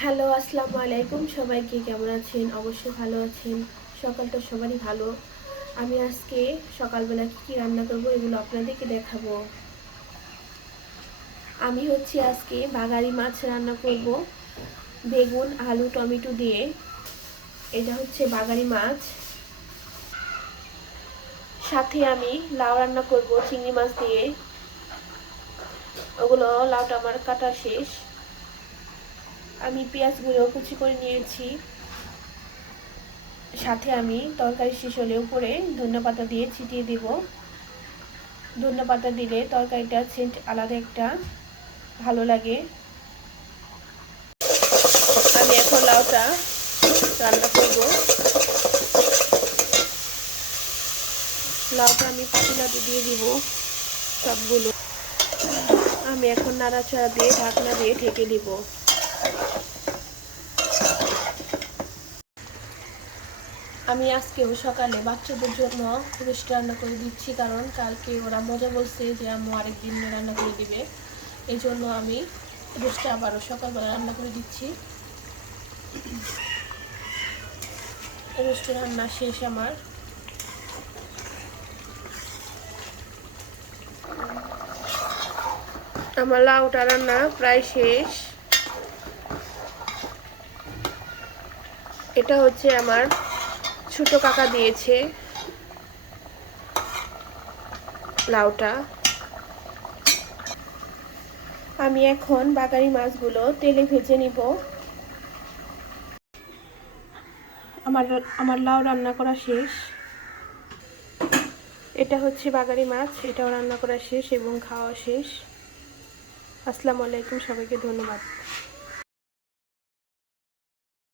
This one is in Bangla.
হ্যালো, আসসালামু আলাইকুম। সবাইকে কেমন আছেন? অবশ্যই ভালো আছেন। সকালটা সবারই ভালো। আমি আজকে সকালবেলা কী রান্না করব এগুলো আপনাদেরকে দেখাবো। আমি আজকে বাগারি মাছ রান্না করব বেগুন, আলু, টমেটো দিয়ে। এটা বাগারি মাছ। সাথে আমি লাউ রান্না করব চিংড়ি মাছ দিয়ে। লাউটা আমার কাটা শেষ। আমি পেঁয়াজগুলো কুচি করে নিয়েছি। সাথে আমি তরকারি শেষ হলে উপরে ধনেপাতা দিয়ে ছিটিয়ে দেব। ধনেপাতা দিলে তরকারিটা সেন্ট আলাদা একটা ভালো লাগে। আমি এখন লাউটা রান্না করব। লাউটা আমি পাতিলাতে দিয়ে দিব সবগুলো। আমি এখন নাড়াচাড়া দিয়ে ঢাকনা দিয়ে ঢেকে দিব। আমি আজকেও সকালে বাচ্চাদের জন্য রোস্ট রান্না করে দিচ্ছি, কারণ কালকে ওরা মজা বলছে যে আম্মু আরেকদিন রান্না করে দিবে। এই জন্য আমি রোস্টটা আবারও সকালবেলা রান্না করে দিচ্ছি। রোস্ট রান্না শেষ আমার। আমার লাউটা রান্না প্রায় শেষ। এটা আমার ছোট কাকা দিয়েছে লাউটা। আমি এখন বাগারি মাছগুলো তেলে ভেজে নিব। আমার আমার লাউ রান্না করা শেষ। এটা বাগারি মাছ, এটাও রান্না করা শেষ এবং খাওয়া শেষ। আসসালামু আলাইকুম, সবাইকে ধন্যবাদ।